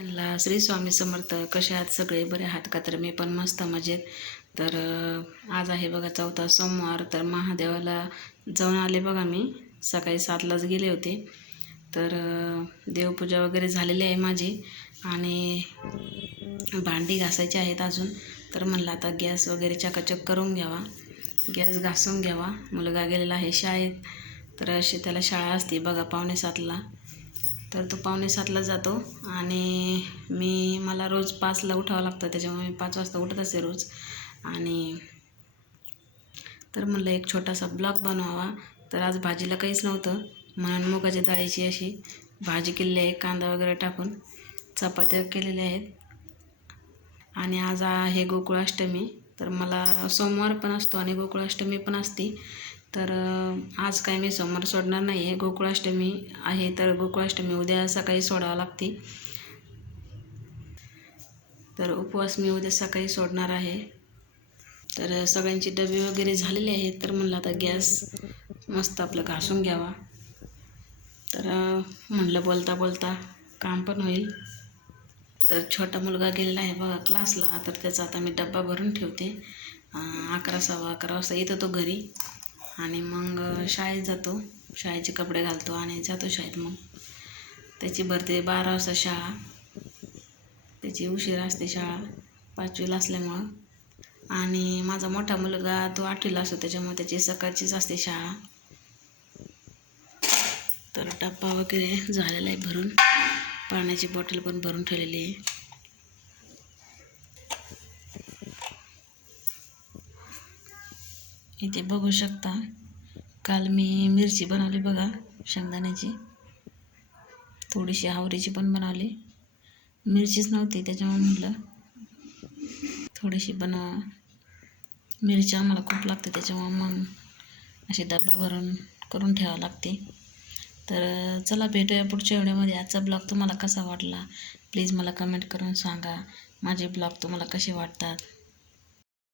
त्यांना श्री स्वामी समर्थ कसे आहात सगळे? बरे आहात का? तर मी पण मस्त मजेत. तर आज आहे बघा चौथा सोमवार. तर महादेवाला जाऊन आले बघा मी. सकाळी सातलाच गेले होते. तर देवपूजा वगैरे झालेली आहे माझी. आणि भांडी घासायची आहेत अजून. तर म्हणलं आता गॅस वगैरे चकाचक करून घ्यावा. गॅस घासून घ्यावा. मुलगा गेलेला आहे शाळेत. तर अशी त्याला शाळा असते बघा पावणे सातला. तर तो पावणे सातला जातो आणि मी मला रोज पाचला उठावं लागतं त्याच्यामुळे मी पाच वाजता उठत असते रोज. आणि तर म्हणलं एक छोटासा ब्लॉग बनवावा. तर आज भाजीला काहीच नव्हतं. म्हणून मुगाच्या डाळीची अशी भाजी केलेली आहे कांदा वगैरे टाकून चपात्या केलेल्या आहेत. आणि आज आहे गोकुळाष्टमी. तर मला सोमवार पण असतो आणि गोकुळाष्टमी पण असते. तर आज काय मी सोमवार सोडणार नाही आहे. गोकुळाष्टमी आहे तर गोकुळाष्टमी उद्या सकाळी सोडावं लागते. तर उपवास मी उद्या सकाळी सोडणार आहे. तर सगळ्यांची डबे वगैरे झालेले आहेत. तर म्हणलं आता गॅस मस्त आपलं घासून घ्यावा. तर म्हणलं बोलता बोलता काम पण होईल. तर छोटा मुलगा गेलेला आहे बघा क्लासला तर त्याचा आता मी डब्बा भरून ठेवते. अकरा सव्वा अकरा वाजता येतो तो घरी. आणि मग शाळेत जातो. शाळेचे कपडे घालतो आणि जातो शाळेत मग. त्याची भरते बारा वाजता शाळा. त्याची उशीर असते शाळा. पाचवीला असल्यामुळं. आणि माझा मोठा मुलगा तो आठवीला असतो त्याच्यामुळे त्याची सकाळचीच असते शाळा. तर टप्पा वगैरे झालेला आहे भरून. पाण्याची बॉटल पण भरून ठेवलेली आहे. इथे बघू शकता. काल मी मिरची बनवली बघा शेंगदाण्याची. थोडीशी हावरीची पण बनवली. मिरचीच नव्हती त्याच्यामुळे म्हटलं थोडीशी बनवा मिरची आम्हाला खूप लागते त्याच्यामुळे मग अशी डबा भरून करून ठेवावं लागते. तर चला भेटूया पुढच्या व्हिडिओमध्ये. आजचा ब्लॉग तुम्हाला कसा वाटला? प्लीज मला कमेंट करून सांगा. माझे ब्लॉग तुम्हाला कसे वाटतात?